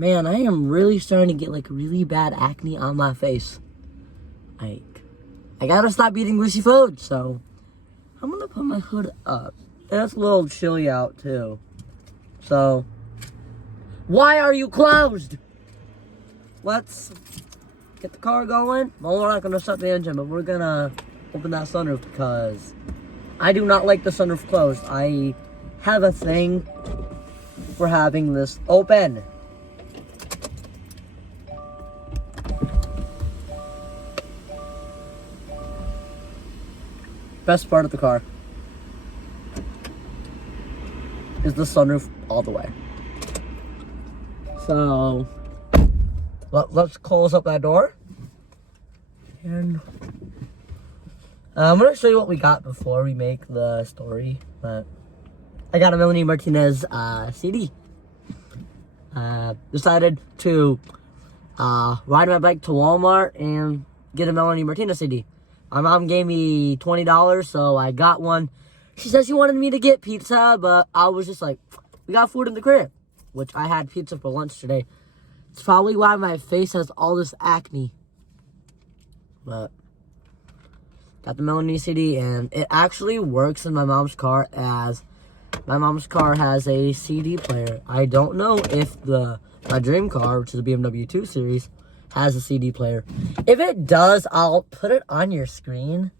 Man, I am really starting to get, like, really bad acne on my face. Like, I gotta stop eating greasy food, so I'm gonna put my hood up. And it's a little chilly out, too. So, why are you closed? Let's get the car going. Well, we're not gonna start the engine, but we're gonna open that sunroof because I do not like the sunroof closed. I have a thing for having this open. Best part of the car is the sunroof all the way. So let's close up that door. And I'm going to show you what we got before we make the story. But I got a Melanie Martinez CD. Decided to ride my bike to Walmart and get a Melanie Martinez CD. My mom gave me $20, so I got one. She said she wanted me to get pizza, but I was just like, we got food in the crib, which I had pizza for lunch today. It's probably why my face has all this acne. But got the Melanie CD, and it actually works in my mom's car, as my mom's car has a CD player. I don't know if my dream car, which is a BMW 2 Series, has a CD player. If it does, I'll put it on your screen.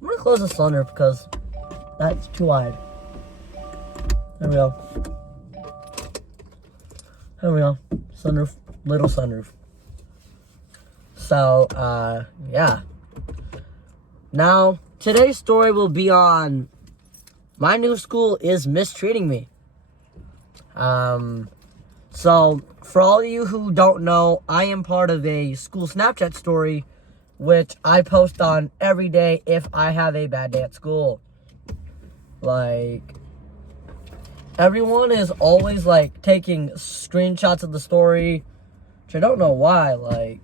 I'm gonna close the sunroof because that's too wide. There we go. There we go. Sunroof, little sunroof. So, yeah. Now, today's story will be on my new school is mistreating me. So, for all of you who don't know, I am part of a school Snapchat story, which I post on every day if I have a bad day at school. Like, everyone is always, like, taking screenshots of the story, which I don't know why, like,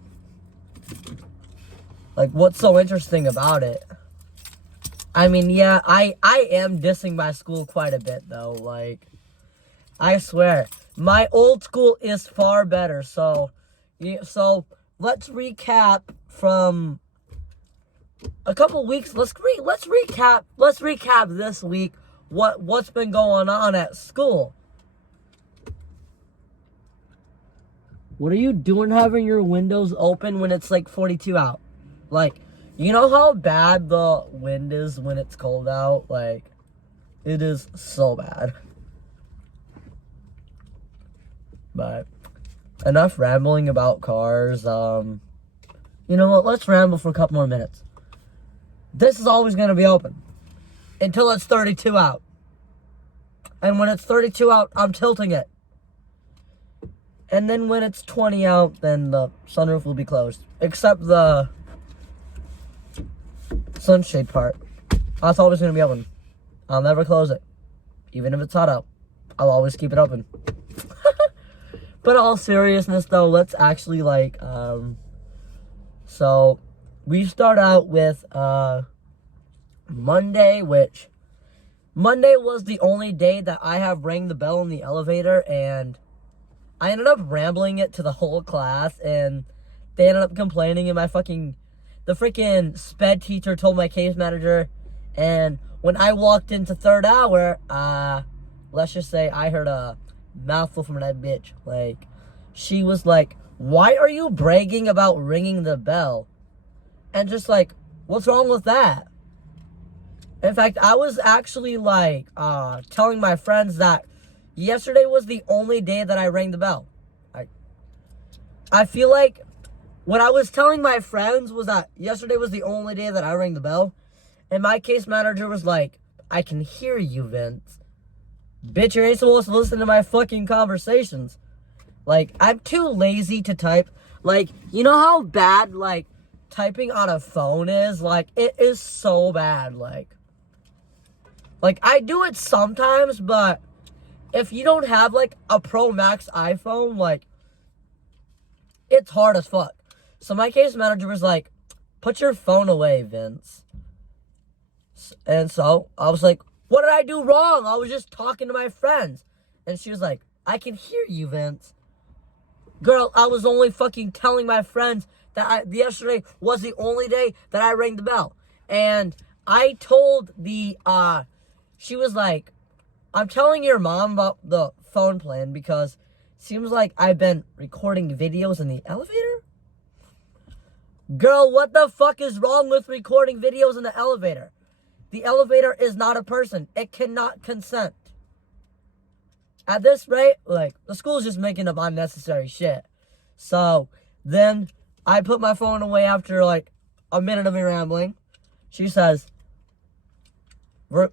what's so interesting about it? I mean, yeah, I am dissing my school quite a bit, though, like, I swear. My old school is far better, so let's recap from a couple weeks. Let's recap this week what's been going on at school. What are you doing having your windows open when it's like 42 out? Like, you know how bad the wind is when it's cold out? Like, it is so bad. But enough rambling about cars. You know what? Let's ramble for a couple more minutes. This is always going to be open until it's 32 out. And when it's 32 out, I'm tilting it. And then when it's 20 out, then the sunroof will be closed. Except the sunshade part. That's always going to be open. I'll never close it. Even if it's hot out, I'll always keep it open. But in all seriousness, though, let's actually, like, so we start out with Monday, which Monday was the only day that I have rang the bell in the elevator, and I ended up rambling it to the whole class, and they ended up complaining, and the freaking sped teacher told my case manager, and when I walked into third hour, let's just say I heard a mouthful from that bitch. Like, she was like, why are you bragging about ringing the bell? And just like, what's wrong with that? In fact, I was actually like telling my friends that yesterday was the only day that I rang the bell. I feel like what I was telling my friends was that yesterday was the only day that I rang the bell, and my case manager was like, I can hear you, Vince. Bitch, you ain't supposed to listen to my fucking conversations. Like, I'm too lazy to type. Like, you know how bad, like, typing on a phone is? Like, it is so bad, like, I do it sometimes, but if you don't have, like, a Pro Max iPhone, like, it's hard as fuck. So my case manager was like, put your phone away, Vince. And so I was like, what did I do wrong? I was just talking to my friends. And she was like, I can hear you, Vince. Girl, I was only fucking telling my friends that yesterday was the only day that I rang the bell. And I told she was like, I'm telling your mom about the phone plan because it seems like I've been recording videos in the elevator. Girl, what the fuck is wrong with recording videos in the elevator? The elevator is not a person. It cannot consent. At this rate, like, the school's just making up unnecessary shit. So, then I put my phone away after, like, a minute of me rambling. She says,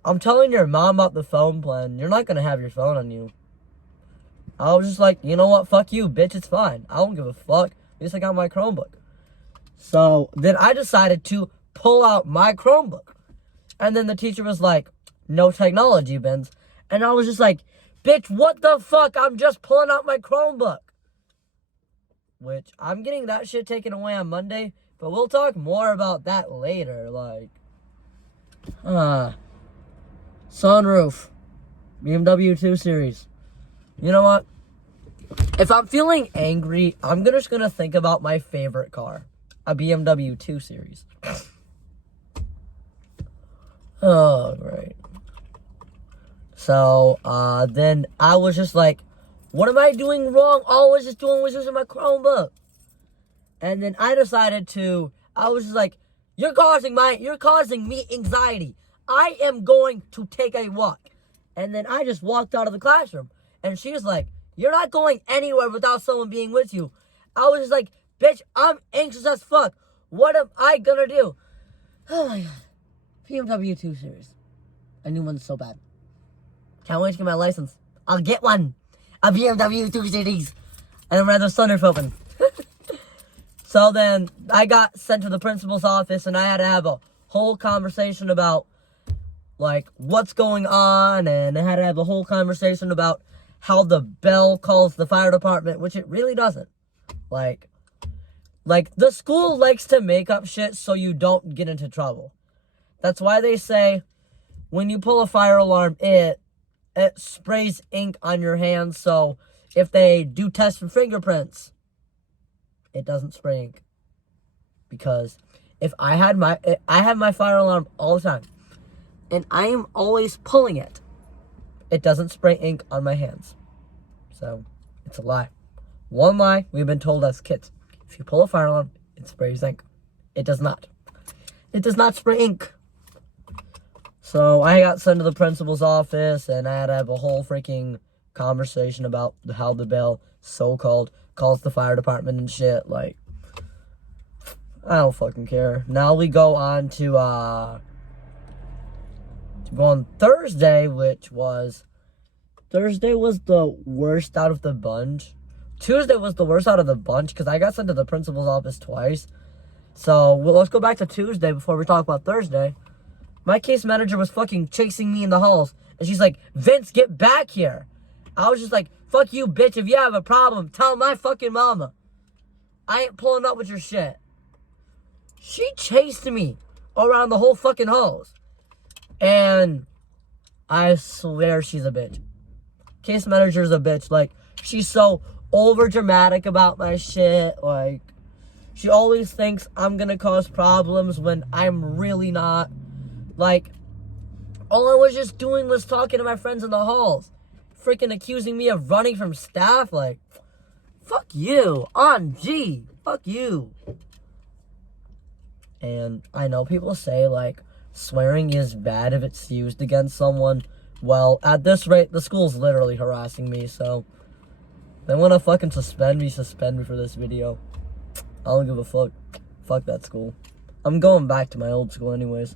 I'm telling your mom about the phone plan. You're not going to have your phone on you. I was just like, you know what? Fuck you, bitch. It's fine. I don't give a fuck. At least I got my Chromebook. So, then I decided to pull out my Chromebook. And then the teacher was like, no technology bins. And I was just like, bitch, what the fuck? I'm just pulling out my Chromebook. Which, I'm getting that shit taken away on Monday. But we'll talk more about that later. Like, sunroof. BMW 2 Series. You know what? If I'm feeling angry, I'm just gonna think about my favorite car. A BMW 2 Series. Oh, great. So, then I was just like, what am I doing wrong? All I was just doing was using my Chromebook. And then I decided I was just like, you're causing me anxiety. I am going to take a walk. And then I just walked out of the classroom. And she was like, you're not going anywhere without someone being with you. I was just like, bitch, I'm anxious as fuck. What am I gonna do? Oh my god. BMW 2 Series. A new one's so bad. Can't wait to get my license. I'll get one. A BMW 2 Series. And I'm rather sunroof open. So then I got sent to the principal's office and I had to have a whole conversation about like what's going on, and I had to have a whole conversation about how the bell calls the fire department, which it really doesn't. Like the school likes to make up shit so you don't get into trouble. That's why they say when you pull a fire alarm, it sprays ink on your hands, so if they do tests for fingerprints, it doesn't spray ink. Because if I have my fire alarm all the time, and I am always pulling it, it doesn't spray ink on my hands. So, it's a lie. One lie we've been told as kids. If you pull a fire alarm, it sprays ink. It does not. It does not spray ink. So, I got sent to the principal's office, and I had to have a whole freaking conversation about how the bell, so-called, calls the fire department and shit. Like, I don't fucking care. Now we go on to go on Thursday, Thursday was the worst out of the bunch. Tuesday was the worst out of the bunch because I got sent to the principal's office twice. So, let's go back to Tuesday before we talk about Thursday. My case manager was fucking chasing me in the halls. And she's like, Vince, get back here. I was just like, fuck you, bitch. If you have a problem, tell my fucking mama. I ain't pulling up with your shit. She chased me around the whole fucking halls. And I swear she's a bitch. Case manager's a bitch. Like, she's so over dramatic about my shit. Like, she always thinks I'm gonna cause problems when I'm really not. Like, all I was just doing was talking to my friends in the halls. Freaking accusing me of running from staff. Like, fuck you. On G. Fuck you. And I know people say, like, swearing is bad if it's used against someone. Well, at this rate, the school's literally harassing me, so they want to fucking suspend me for this video. I don't give a fuck. Fuck that school. I'm going back to my old school anyways.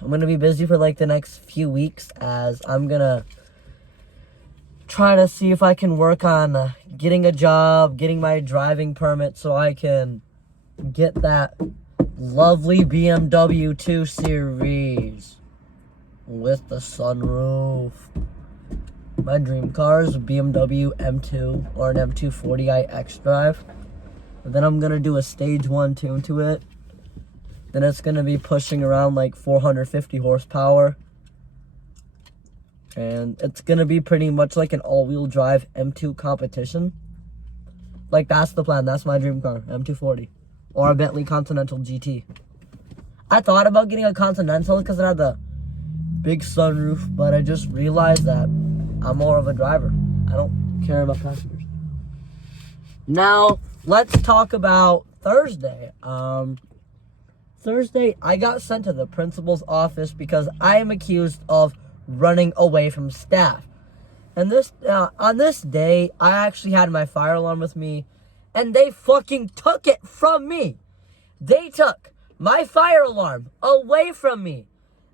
I'm going to be busy for, like, the next few weeks as I'm going to try to see if I can work on getting a job, getting my driving permit so I can get that lovely BMW 2 Series with the sunroof. My dream car is a BMW M2 or an M240i X-Drive. Then I'm going to do a stage 1 tune to it. Then it's going to be pushing around like 450 horsepower. And it's going to be pretty much like an all-wheel drive M2 competition. Like, that's the plan. That's my dream car, M240. Or a Bentley Continental GT. I thought about getting a Continental because it had the big sunroof, but I just realized that I'm more of a driver. I don't care about passengers. Now, let's talk about Thursday. Thursday, I got sent to the principal's office because I am accused of running away from staff. And on this day, I actually had my fire alarm with me, and they fucking took it from me. They took my fire alarm away from me.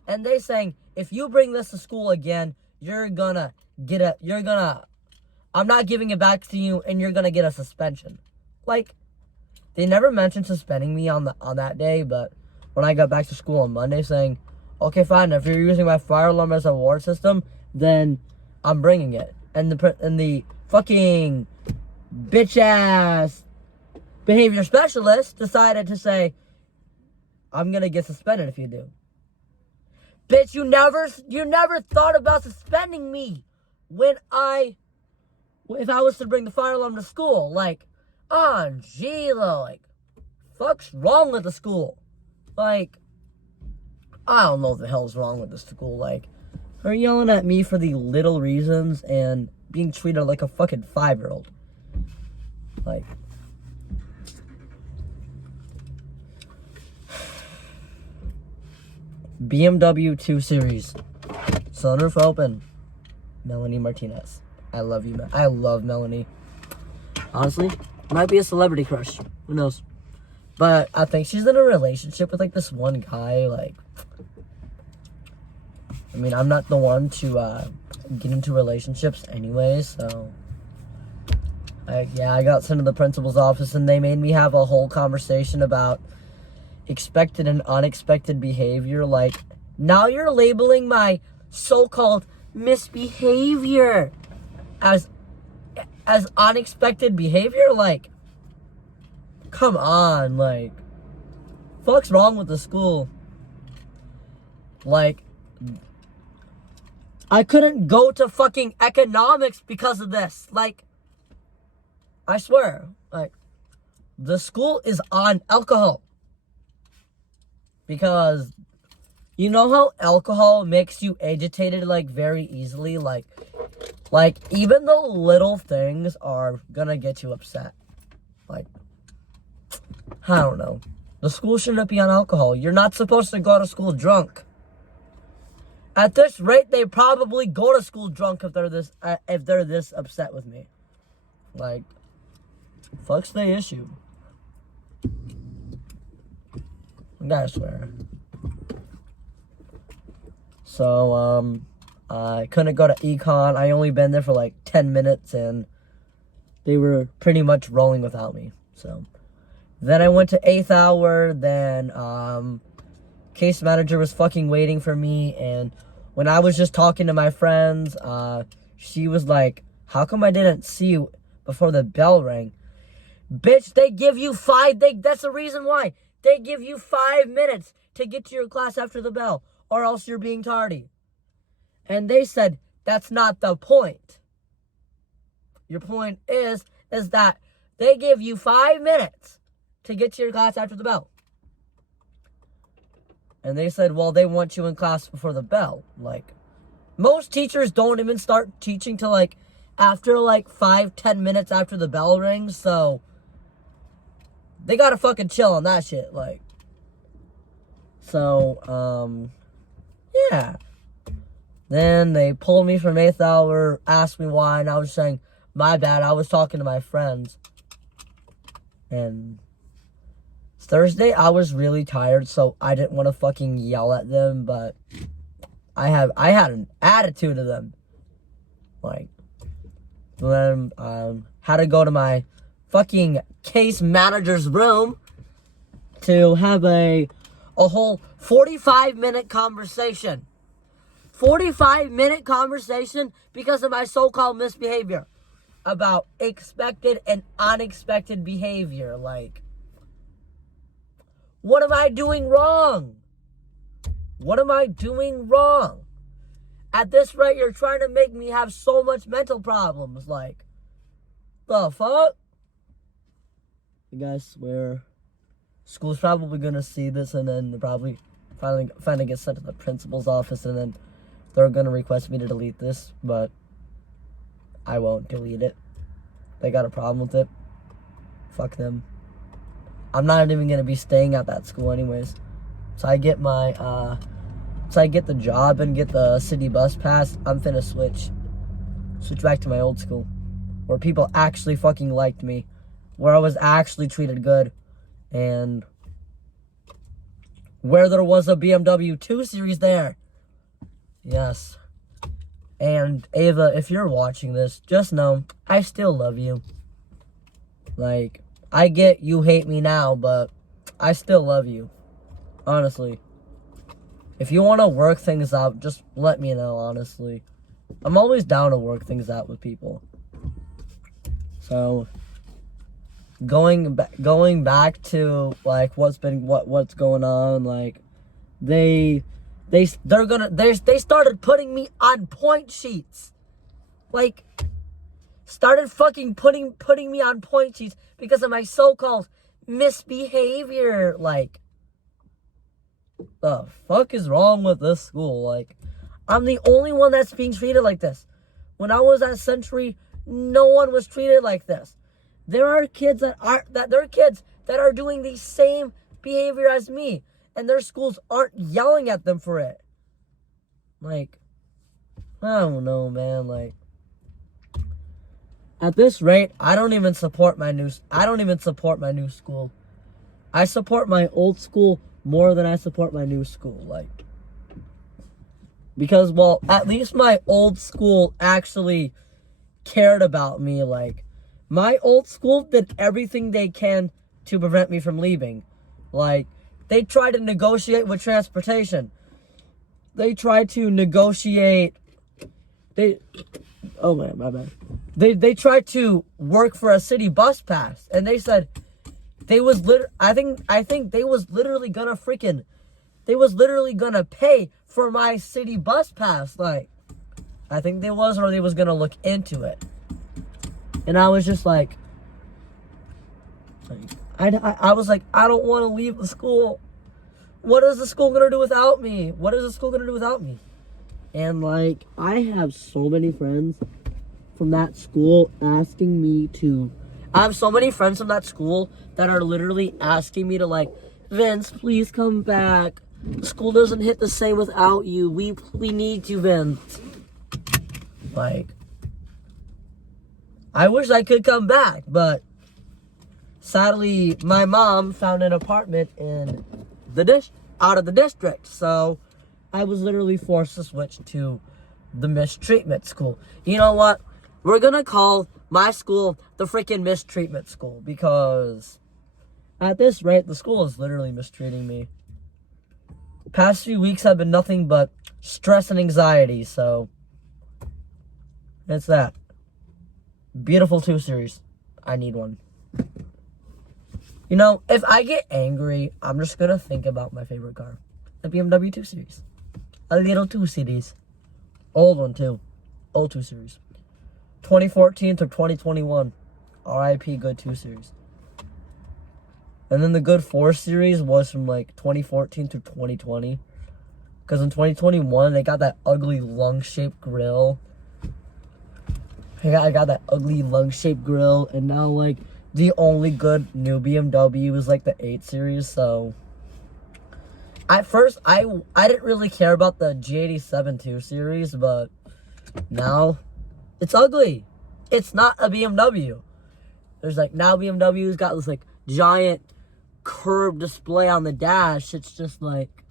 And they saying, if you bring this to school again, I'm not giving it back to you, and you're gonna get a suspension. Like, they never mentioned suspending me on that day, but when I got back to school on Monday saying, okay, fine, if you're using my fire alarm as a reward system, then I'm bringing it. And the fucking bitch-ass behavior specialist decided to say, I'm gonna get suspended if you do. Bitch, you never thought about suspending me if I was to bring the fire alarm to school. Like, oh, Gila, like, fuck's wrong with the school? Like, I don't know what the hell's wrong with the school. Like, they're yelling at me for the little reasons and being treated like a fucking 5-year-old. Like, BMW 2 Series, sunroof open, Melanie Martinez. I love you, I love Melanie. Honestly, might be a celebrity crush. Who knows? But I think she's in a relationship with, like, this one guy. Like, I mean, I'm not the one to get into relationships anyway, so I got sent to the principal's office, and they made me have a whole conversation about expected and unexpected behavior. Like, now you're labeling my so-called misbehavior as unexpected behavior? Like, come on, like, fuck's wrong with the school? Like, I couldn't go to fucking economics because of this. Like, I swear, like, the school is on alcohol. Because you know how alcohol makes you agitated, like, very easily? Like, even the little things are gonna get you upset. Like, I don't know. The school shouldn't be on alcohol. You're not supposed to go to school drunk. At this rate, they probably go to school drunk if they're this upset with me. Like, fuck's the issue? I gotta swear. So, I couldn't go to econ. I only been there for like 10 minutes, and they were pretty much rolling without me. So, then I went to 8th hour. Then, case manager was fucking waiting for me, and when I was just talking to my friends, she was like, how come I didn't see you before the bell rang? Bitch, they give you that's the reason why. They give you 5 minutes to get to your class after the bell, or else you're being tardy. And they said, that's not the point. Your point is that they give you 5 minutes to get to your class after the bell. And they said, well, they want you in class before the bell. Like, most teachers don't even start teaching till, like, after, like, 5-10 minutes after the bell rings, so they gotta fucking chill on that shit, like. So, yeah. Then they pulled me from 8th hour, asked me why, and I was saying, my bad, I was talking to my friends. And Thursday, I was really tired, so I didn't want to fucking yell at them, but I had an attitude to them. Like, then had to go to my fucking case manager's room to have a whole 45-minute conversation. 45-minute conversation because of my so-called misbehavior about expected and unexpected behavior. Like, what am I doing wrong? What am I doing wrong? At this rate, you're trying to make me have so much mental problems. Like, the fuck? Like, I swear. School's probably gonna see this and then probably finally get sent to the principal's office and then they're gonna request me to delete this, but I won't delete it. They got a problem with it. Fuck them. I'm not even gonna be staying at that school anyways. So I get the job and get the city bus pass, I'm finna switch back to my old school, where people actually fucking liked me, where I was actually treated good, and where there was a BMW 2 Series there. Yes. And Ava, if you're watching this, just know I still love you. Like, I get you hate me now, but I still love you. Honestly. If you want to work things out, just let me know, honestly. I'm always down to work things out with people. So, going back to like what's going on, like they started putting me on point sheets. Like, started fucking putting me on point sheets because of my so-called misbehavior. Like, the fuck is wrong with this school? Like, I'm the only one that's being treated like this. When I was at Century, no one was treated like this. There are kids that are doing the same behavior as me, and their schools aren't yelling at them for it. Like, I don't know, man. Like, at this rate, I don't even support my new school. I support my old school more than I support my new school. Like, because, well, at least my old school actually cared about me. Like, my old school did everything they can to prevent me from leaving. Like, they tried to negotiate with transportation. They tried to negotiate. Oh man, my bad. They tried to work for a city bus pass, and they said I think they was literally gonna pay for my city bus pass. Like, I think they was gonna look into it. And I was just like, I was like, I don't want to leave the school. What is the school gonna do without me? And like, I have so many friends from that school asking me to. I have so many friends from that school that are literally asking me to, like, Vince, please come back. School doesn't hit the same without you. We need you, Vince. Like, I wish I could come back, but sadly, my mom found an apartment in out of the district, so I was literally forced to switch to the mistreatment school. You know what? We're gonna call my school the freaking mistreatment school, because at this rate, the school is literally mistreating me. Past few weeks have been nothing but stress and anxiety, so it's that. Beautiful 2 Series. I need one. You know, if I get angry, I'm just gonna think about my favorite car. The BMW 2 Series. A little 2 Series. Old one, too. Old 2 Series. 2014 to 2021. RIP good 2 Series. And then the good 4 Series was from, like, 2014 to 2020. Because in 2021, they got that ugly lung-shaped grill. I got that ugly lung-shaped grill, and now, like, the only good new BMW is, like, the 8 Series, so. At first, I didn't really care about the G87 2 Series, but now it's ugly. It's not a BMW. There's, like, now BMW's got this, like, giant curved display on the dash. It's just, like,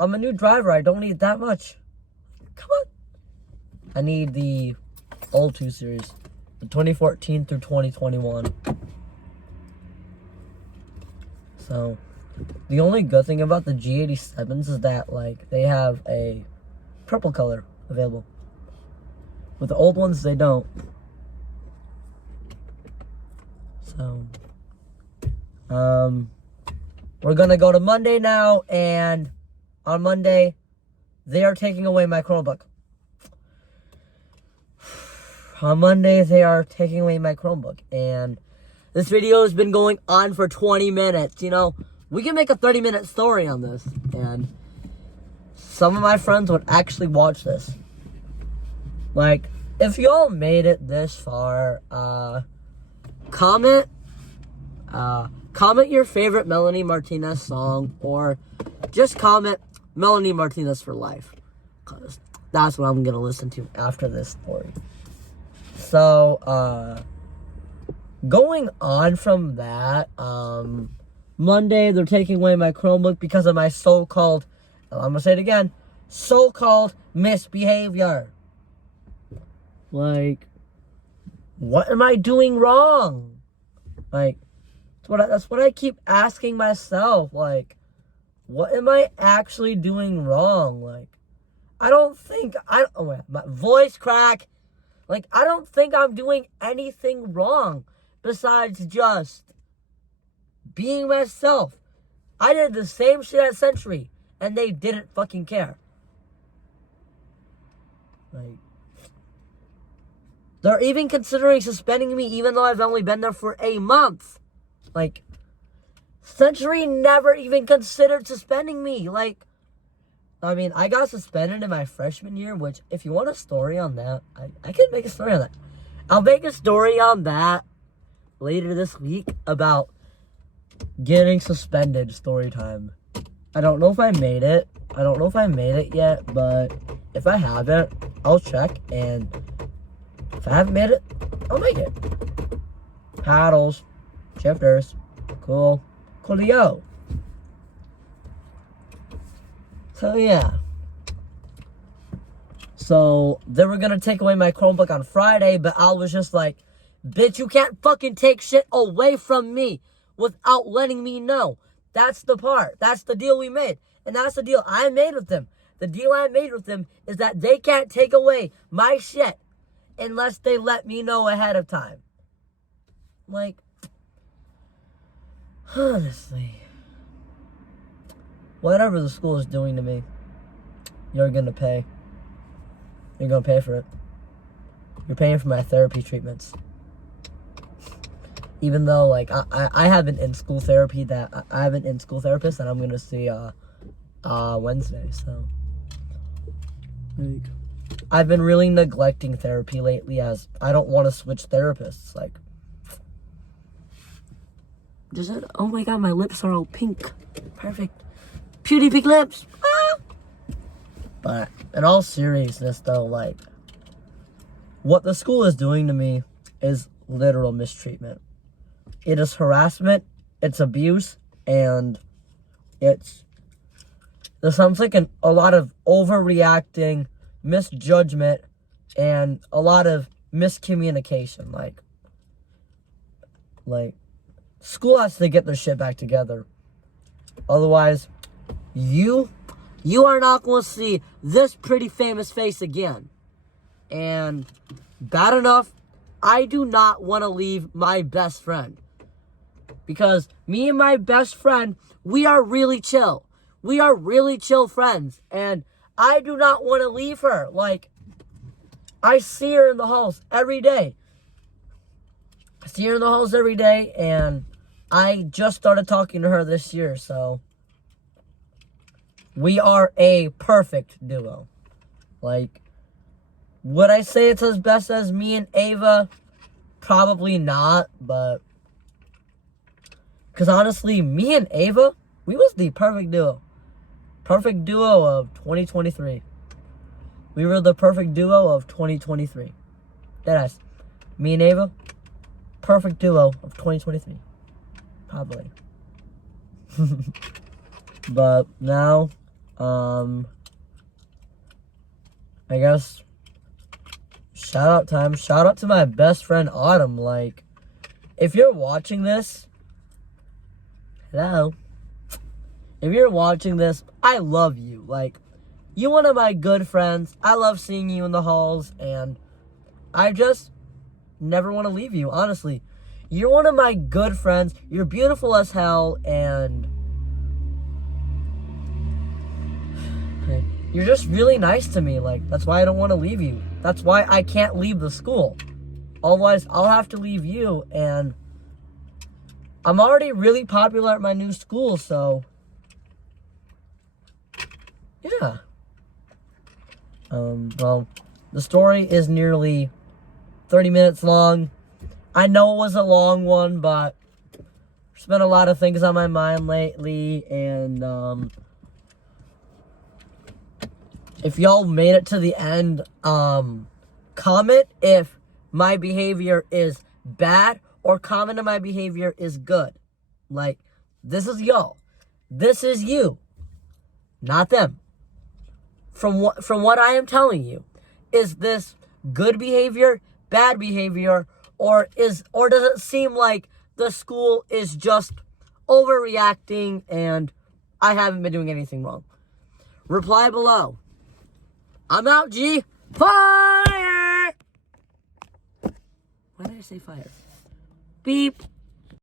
I'm a new driver. I don't need that much. Come on. I need the old 2 Series, the 2014 through 2021. So, the only good thing about the G87s is that, like, they have a purple color available. With the old ones, they don't. So, we're gonna go to Monday now, and on Monday, they are taking away my Chromebook. On Monday, they are taking away my Chromebook, and This video has been going on for 20 minutes, you know. We can make a 30-minute story on this, and some of my friends would actually watch this. Like, if y'all made it this far, comment your favorite Melanie Martinez song, or just comment Melanie Martinez for life, because that's what I'm gonna listen to after this story. So, going on from that, Monday they're taking away my Chromebook because of my so-called, I'm gonna say it again, so-called misbehavior. Like, what am I doing wrong? Like, that's what I keep asking myself. Like, what am I actually doing wrong? Like, my voice crack. Like, I don't think I'm doing anything wrong besides just being myself. I did the same shit at Century, and they didn't fucking care. Like, they're even considering suspending me even though I've only been there for a month. Like, Century never even considered suspending me. Like, I mean, I got suspended in my freshman year, which, if you want a story on that, I can make a story on that. I'll make a story on that later this week about getting suspended story time. I don't know if I made it. I don't know if I made it yet, but if I haven't, I'll check, and if I haven't made it, I'll make it. Paddles, shifters, coolio. So yeah. So they were gonna take away my Chromebook on Friday, but I was just like, bitch, you can't fucking take shit away from me without letting me know. That's the part. That's the deal we made. And that's the deal I made with them. The deal I made with them is that they can't take away my shit unless they let me know ahead of time. Like, honestly, whatever the school is doing to me, you're gonna pay. You're gonna pay for it. You're paying for my therapy treatments. Even though, like, I have an in-school therapy that I have an in-school therapist that I'm gonna see Wednesday. So, like, I've been really neglecting therapy lately, as I don't want to switch therapists. Like, oh my god, my lips are all pink. Perfect. Beauty pink lips. Ah! But in all seriousness, though, like, what the school is doing to me is literal mistreatment. It is harassment, it's abuse, and there sounds like a lot of overreacting, misjudgment, and a lot of miscommunication. Like, school has to get their shit back together. Otherwise, you are not going to see this pretty famous face again. And bad enough, I do not want to leave my best friend. Because me and my best friend, we are really chill. We are really chill friends. And I do not want to leave her. Like, I see her in the halls every day. And I just started talking to her this year, so we are a perfect duo. Like, would I say it's as best as me and Ava? Probably not, but because honestly, me and Ava, we was the perfect duo. Perfect duo of 2023. We were the perfect duo of 2023. Deadass. Me and Ava, perfect duo of 2023. Probably. But now, I guess, shout out time. Shout out to my best friend Autumn. Like, if you're watching this, hello. If you're watching this, I love you. Like, you're one of my good friends. I love seeing you in the halls, and I just never want to leave you, honestly. You're one of my good friends. You're beautiful as hell, and you're just really nice to me. Like, that's why I don't want to leave you. That's why I can't leave the school. Otherwise, I'll have to leave you, and I'm already really popular at my new school, so yeah. Well, the story is nearly 30 minutes long. I know it was a long one, but there's been a lot of things on my mind lately, and if y'all made it to the end, comment if my behavior is bad or comment if my behavior is good. Like, this is y'all. This is you, not them. From what I am telling you, is this good behavior, bad behavior, or does it seem like the school is just overreacting and I haven't been doing anything wrong? Reply below. I'm out, G. Fire! Why did I say fire? Beep.